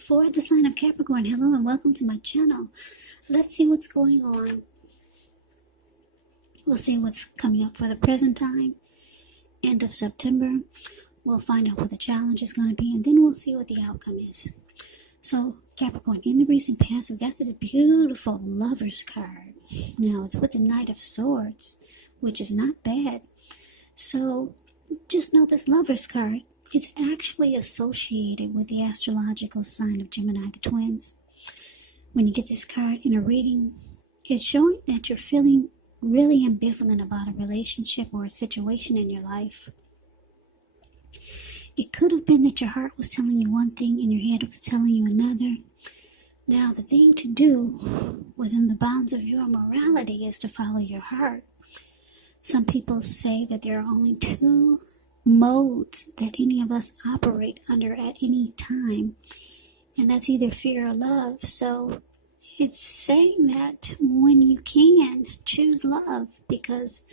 for the sign of Capricorn. Hello and welcome to my channel. Let's see what's going on. We'll see what's coming up for the present time. End of September. We'll find out what the challenge is going to be, and then we'll see what the outcome is. So, Capricorn, in the recent past, we got this beautiful Lover's card. Now, it's with the Knight of Swords, which is not bad. So, just know this Lover's card is actually associated with the astrological sign of Gemini, the twins. When you get this card in a reading, it's showing that you're feeling really ambivalent about a relationship or a situation in your life. It could have been that your heart was telling you one thing and your head was telling you another. Now, the thing to do within the bounds of your morality is to follow your heart. Some people say that there are only two modes that any of us operate under at any time, and that's either fear or love. So it's saying that when you can, choose love, because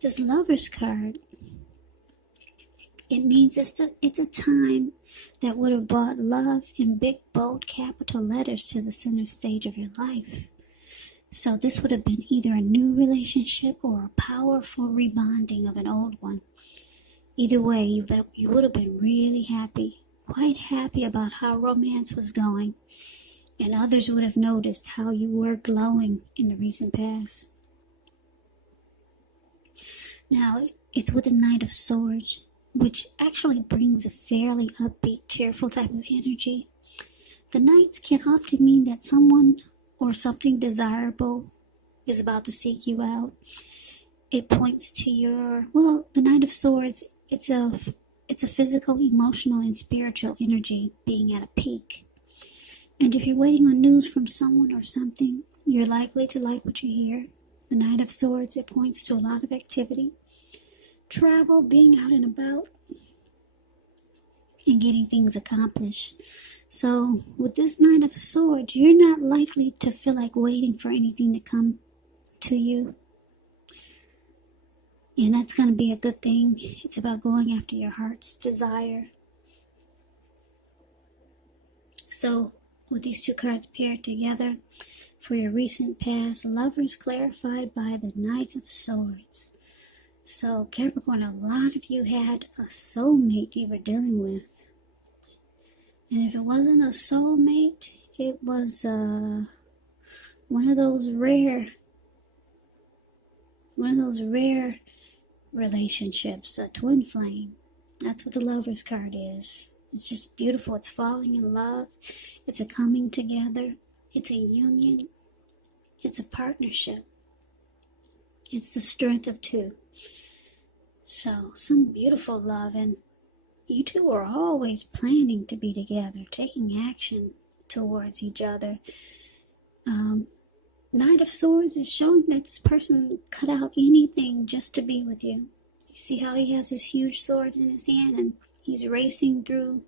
this Lover's card, it means it's a time that would have brought love in big, bold, capital letters to the center stage of your life. So this would have been either a new relationship or a powerful rebonding of an old one. Either way, you would have been really happy, quite happy about how romance was going, and others would have noticed how you were glowing in the recent past. Now, it's with the Knight of Swords, which actually brings a fairly upbeat, cheerful type of energy. The Knights can often mean that someone or something desirable is about to seek you out. It points to the Knight of Swords, it's a physical, emotional, and spiritual energy being at a peak. And if you're waiting on news from someone or something, you're likely to like what you hear. The Knight of Swords, it points to a lot of activity, travel, being out and about, and getting things accomplished. So with this Knight of Swords, you're not likely to feel like waiting for anything to come to you. And that's going to be a good thing. It's about going after your heart's desire. So with these two cards paired together, for your recent past, lovers clarified by the Knight of Swords. So Capricorn, a lot of you had a soulmate you were dealing with. And if it wasn't a soulmate, it was one of those rare relationships, a twin flame. That's what the Lover's card is. It's just beautiful. It's falling in love. It's a coming together. It's a union. It's a partnership. It's the strength of two. So, some beautiful love, and you two are always planning to be together, taking action towards each other. Knight of Swords is showing that this person cut out anything just to be with you. You see how he has this huge sword in his hand and he's racing through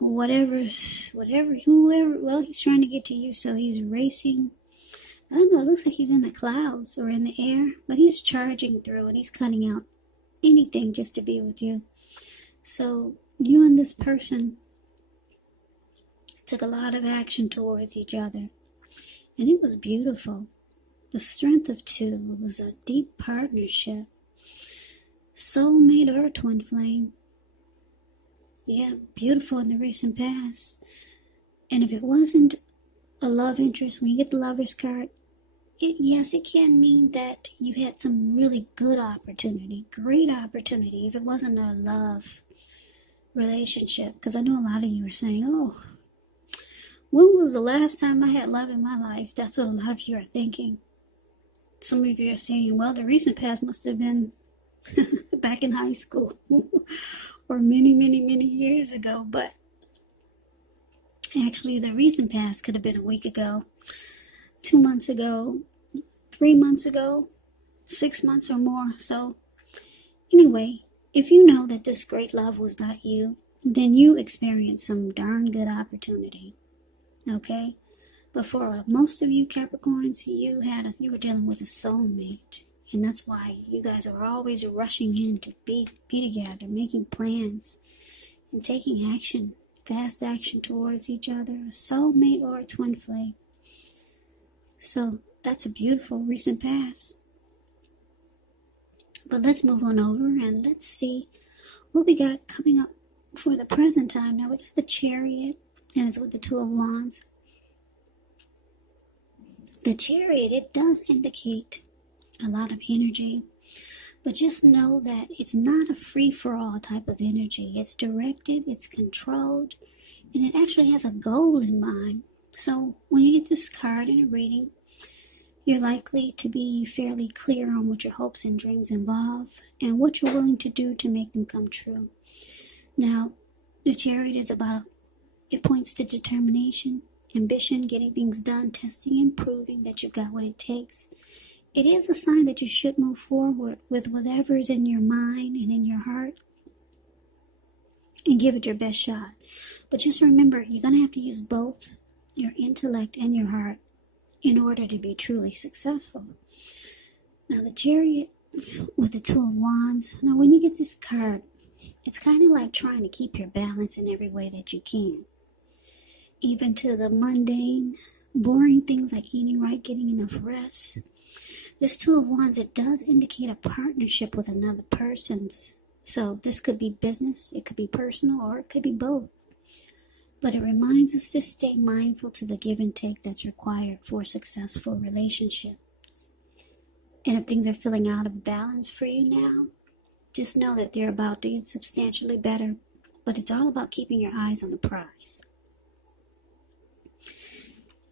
whoever, well, he's trying to get to you, so he's racing. I don't know, it looks like he's in the clouds or in the air, but he's charging through and he's cutting out anything just to be with you. So you and this person took a lot of action towards each other, and it was beautiful. The strength of two was a deep partnership. Soulmate or twin flame. Yeah, beautiful in the recent past. And if it wasn't a love interest, when you get the Lover's card, yes, it can mean that you had some really good opportunity, great opportunity, if it wasn't a love relationship. Because I know a lot of you are saying, oh, when was the last time I had love in my life? That's what a lot of you are thinking. Some of you are saying, well, the recent past must have been back in high school or many, many, many years ago. But actually, the recent past could have been a week ago, 2 months ago, 3 months ago, 6 months or more. So anyway, if you know that this great love was not you, then you experienced some darn good opportunity. Okay? But for most of you Capricorns, you were dealing with a soulmate. And that's why you guys are always rushing in to be together, making plans and taking action fast action towards each other, a soulmate or a twin flame. So that's a beautiful recent past. But let's move on over and let's see what we got coming up for the present time. Now we got the Chariot, and it's with the Two of Wands. The Chariot, it does indicate a lot of energy, but just know that it's not a free-for-all type of energy. It's directed, it's controlled, and it actually has a goal in mind. So when you get this card in a reading, you're likely to be fairly clear on what your hopes and dreams involve and what you're willing to do to make them come true. Now, the Chariot is about, it points to determination, ambition, getting things done, testing and proving that you've got what it takes. It is a sign that you should move forward with whatever is in your mind and in your heart and give it your best shot. But just remember, you're going to have to use both your intellect and your heart in order to be truly successful. Now, the Chariot with the Two of Wands. Now, when you get this card, it's kind of like trying to keep your balance in every way that you can. Even to the mundane, boring things like eating right, getting enough rest. This Two of Wands, it does indicate a partnership with another person. So this could be business, it could be personal, or it could be both. But it reminds us to stay mindful to the give and take that's required for successful relationships. And if things are feeling out of balance for you now, just know that they're about to get substantially better. But it's all about keeping your eyes on the prize.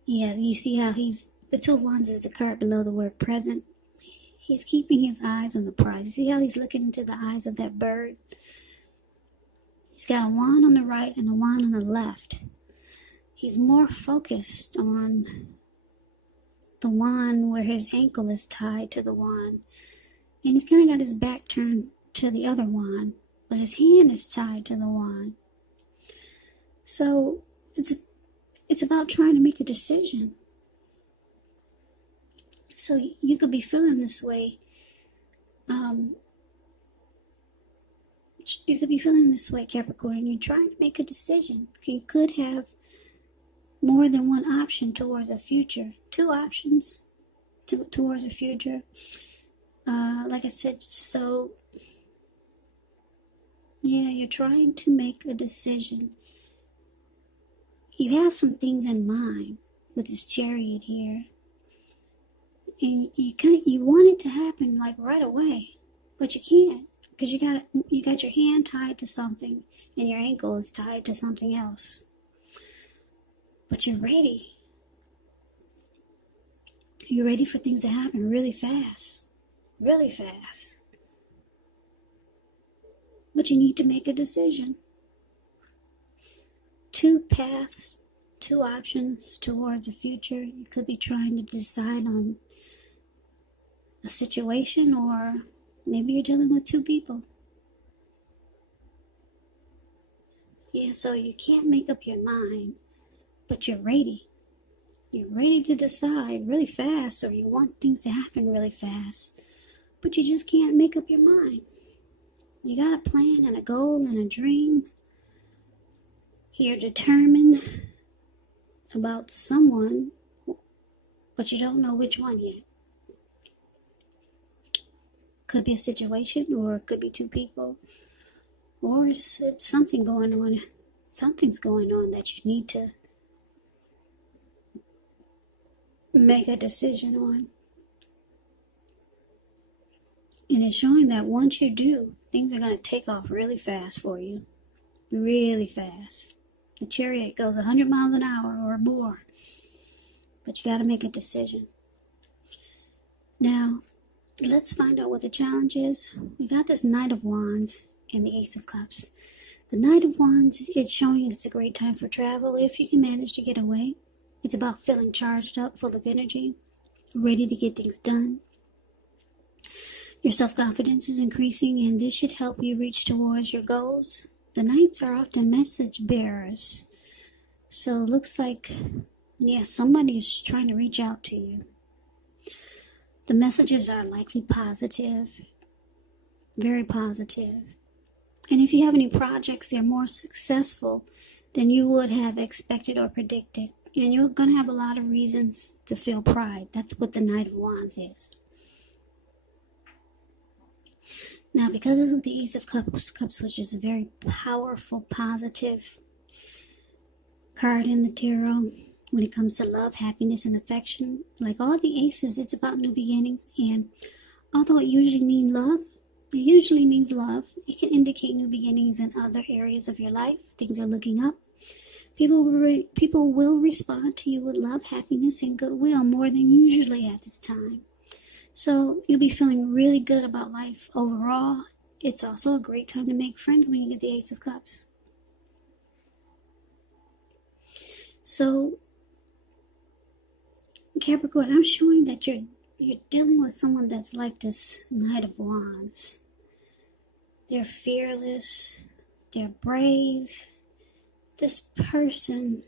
Yeah, you see how the Two of Wands is the card below the word present. He's keeping his eyes on the prize. You see how he's looking into the eyes of that bird? He's got a wand on the right and a wand on the left. He's more focused on the wand where his ankle is tied to the wand. And he's kind of got his back turned to the other wand, but his hand is tied to the wand. So it's about trying to make a decision. So you could be feeling this way. You could be feeling this way, Capricorn. You're trying to make a decision. You could have more than one option towards a future. Two options towards a future. Like I said, so yeah, you're trying to make a decision. You have some things in mind with this Chariot here. And you want it to happen like right away, but you can't. Because you got your hand tied to something and your ankle is tied to something else. But you're ready. You're ready for things to happen really fast. Really fast. But you need to make a decision. Two paths, two options towards a future. You could be trying to decide on a situation, or maybe you're dealing with two people. Yeah, so you can't make up your mind, but you're ready. You're ready to decide really fast, or you want things to happen really fast, but you just can't make up your mind. You got a plan and a goal and a dream. You're determined about someone, but you don't know which one yet. Could be a situation, or it could be two people, or it's something going on. Something's going on that you need to make a decision on. And it's showing that once you do, things are going to take off really fast for you. Really fast. The Chariot goes 100 miles an hour or more. But you got to make a decision. Now, let's find out what the challenge is. We got this Knight of Wands and the Ace of Cups. The Knight of Wands, it's showing it's a great time for travel if you can manage to get away. It's about feeling charged up, full of energy, ready to get things done. Your self-confidence is increasing, and this should help you reach towards your goals. The Knights are often message bearers. So it looks like, yeah, somebody is trying to reach out to you. The messages are likely positive, very positive. And if you have any projects, they're more successful than you would have expected or predicted. And you're going to have a lot of reasons to feel pride. That's what the Knight of Wands is. Now, because it's with the Ace of Cups, which is a very powerful, positive card in the tarot when it comes to love, happiness, and affection. Like all the aces, it's about new beginnings. And although it usually means love, it can indicate new beginnings in other areas of your life. Things are looking up. People will respond to you with love, happiness, and goodwill more than usually at this time. So you'll be feeling really good about life overall. It's also a great time to make friends when you get the Ace of Cups. So, Capricorn, I'm showing that you're dealing with someone that's like this Knight of Wands. They're fearless. They're brave. This person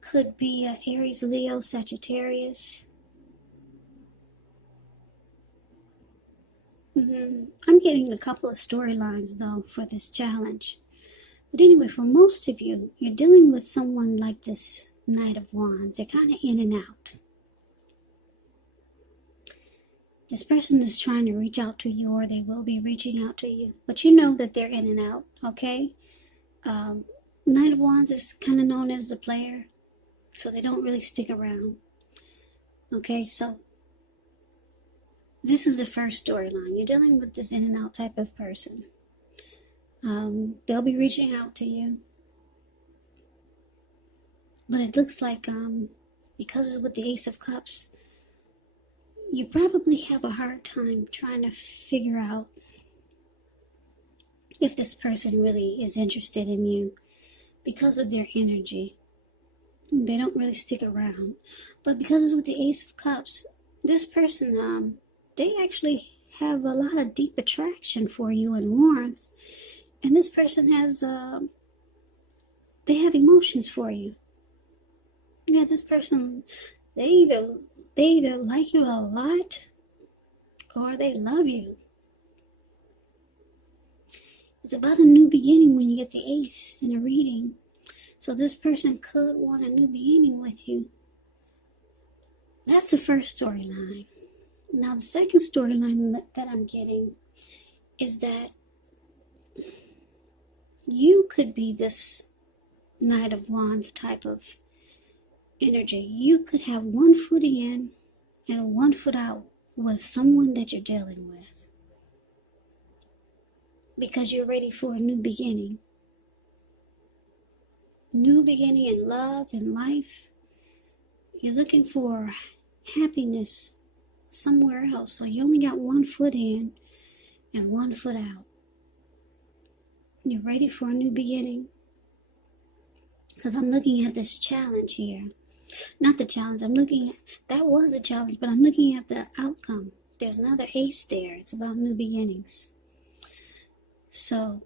could be an Aries, Leo, Sagittarius. I'm getting a couple of storylines, though, for this challenge. But anyway, for most of you, you're dealing with someone like this Knight of Wands. They're kind of in and out. This person is trying to reach out to you, or they will be reaching out to you. But you know that they're in and out, okay? Knight of Wands is kind of known as the player, so they don't really stick around. Okay, so this is the first storyline. You're dealing with this in and out type of person. They'll be reaching out to you. But it looks like because it's with the Ace of Cups, you probably have a hard time trying to figure out if this person really is interested in you because of their energy. They don't really stick around. But because it's with the Ace of Cups, this person, they actually have a lot of deep attraction for you and warmth. And this person has, they have emotions for you. Yeah, this person, they either like you a lot or they love you. It's about a new beginning when you get the ace in a reading. So this person could want a new beginning with you. That's the first storyline. Now the second storyline that I'm getting is that you could be this Knight of Wands type of energy. You could have one foot in and one foot out with someone that you're dealing with because you're ready for a new beginning. New beginning in love and life. You're looking for happiness somewhere else. So you only got one foot in and one foot out. You're ready for a new beginning. Because I'm looking at this challenge here. Not the challenge, that was a challenge, but I'm looking at the outcome. There's another ace there. It's about new beginnings. So,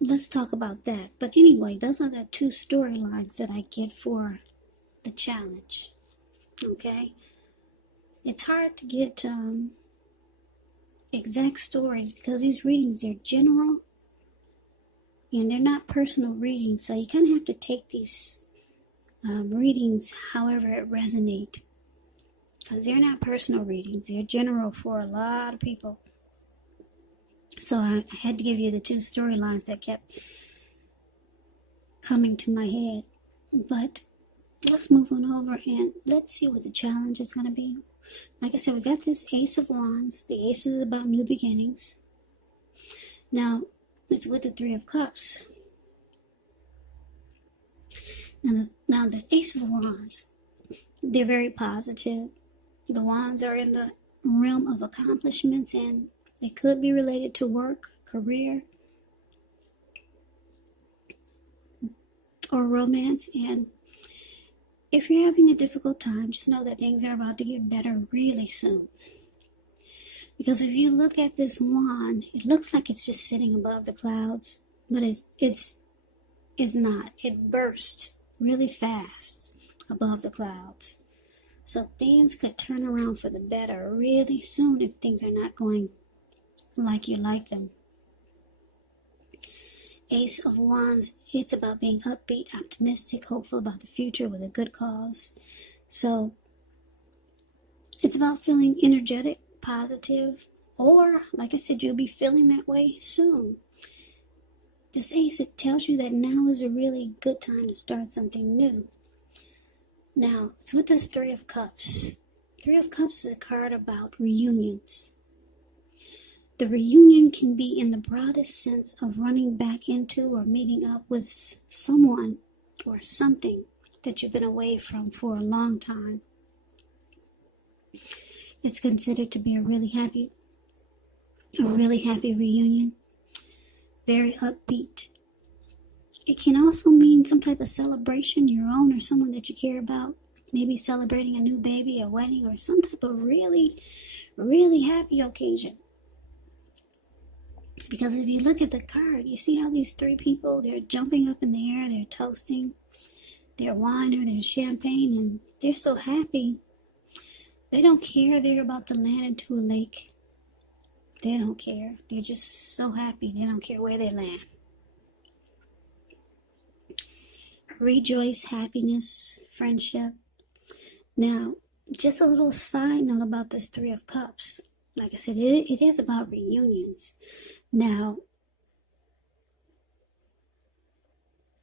let's talk about that. But anyway, those are the two storylines that I get for the challenge. Okay? It's hard to get exact stories because these readings, they're general and they're not personal readings. So you kind of have to take these readings however it resonates, because they're not personal readings. They're general for a lot of people. So I had to give you the two storylines that kept coming to my head. But let's move on over and let's see what the challenge is going to be. Like I said, we got this Ace of Wands. The Ace is about new beginnings. Now, it's with the Three of Cups. Now the Ace of Wands, they're very positive. The Wands are in the realm of accomplishments, and it could be related to work, career, or romance. And if you're having a difficult time, just know that things are about to get better really soon. Because if you look at this wand, it looks like it's just sitting above the clouds, but it's not. It burst really fast above the clouds. So things could turn around for the better really soon if things are not going like you like them. Ace of Wands, it's about being upbeat, optimistic, hopeful about the future with a good cause. So it's about feeling energetic, positive, or like I said, you'll be feeling that way soon. This ace, it tells you that now is a really good time to start something new. Now, it's with this Three of Cups. Three of Cups is a card about reunions. The reunion can be in the broadest sense of running back into or meeting up with someone or something that you've been away from for a long time. It's considered to be a really happy reunion. Very upbeat. It can also mean some type of celebration, your own or someone that you care about. Maybe celebrating a new baby, a wedding, or some type of really, really happy occasion. Because if you look at the card, you see how these three people, they're jumping up in the air, they're toasting their wine or their champagne, and they're so happy. They don't care they're about to land into a lake. They don't care. They're just so happy. They don't care where they land. Rejoice, happiness, friendship. Now, just a little side note about this Three of Cups. Like I said, it is about reunions. Now,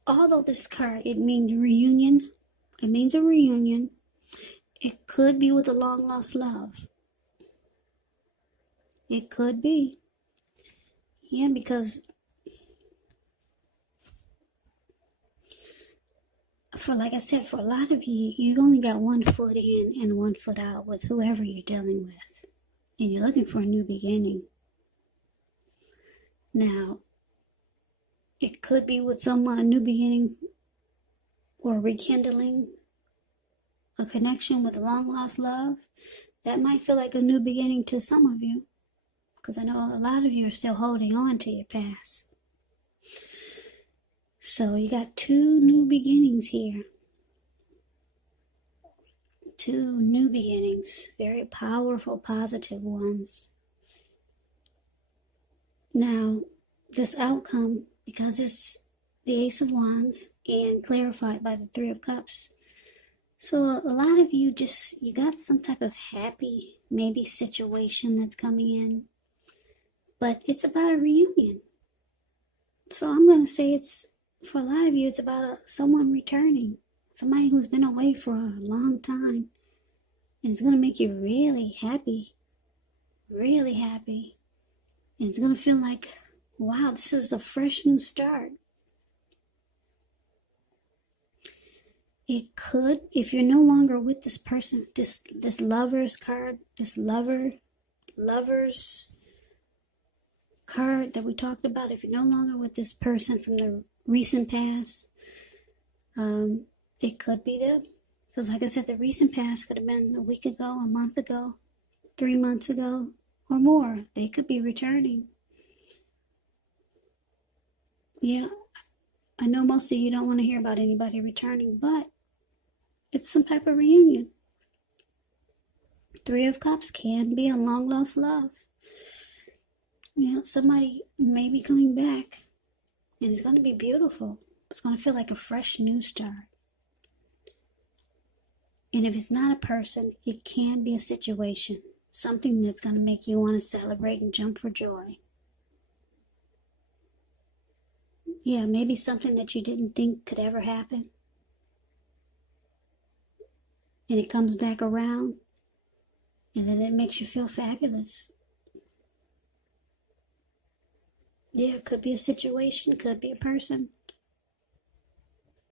although this card, it means reunion, it means a reunion, it could be with a long-lost love. It could be. Yeah, because like I said, for a lot of you, you've only got 1 foot in and 1 foot out with whoever you're dealing with. And you're looking for a new beginning. Now, it could be with someone, a new beginning or rekindling a connection with a long-lost love. That might feel like a new beginning to some of you, because I know a lot of you are still holding on to your past. So you got 2 new beginnings here. 2 new beginnings, very powerful, positive ones. Now, this outcome, because it's the Ace of Wands and clarified by the Three of Cups, so a lot of you you got some type of happy, maybe situation that's coming in, but it's about a reunion. So I'm going to say for a lot of you, it's about someone returning, somebody who's been away for a long time, and it's going to make you really happy, really happy. And it's going to feel like, wow, this is a fresh new start. It could, if you're no longer with this person, this lover's card, this lover's card that we talked about, if you're no longer with this person from the recent past, it could be them. Because like I said, the recent past could have been a week ago, a month ago, 3 months ago, or more. They could be returning. Yeah, I know most of you don't want to hear about anybody returning, but it's some type of reunion. Three of Cups can be a long-lost love. You know, somebody may be coming back, and it's going to be beautiful. It's going to feel like a fresh new start. And if it's not a person, it can be a situation. Something that's going to make you want to celebrate and jump for joy. Yeah, maybe something that you didn't think could ever happen. And it comes back around. And then it makes you feel fabulous. Yeah, it could be a situation, could be a person.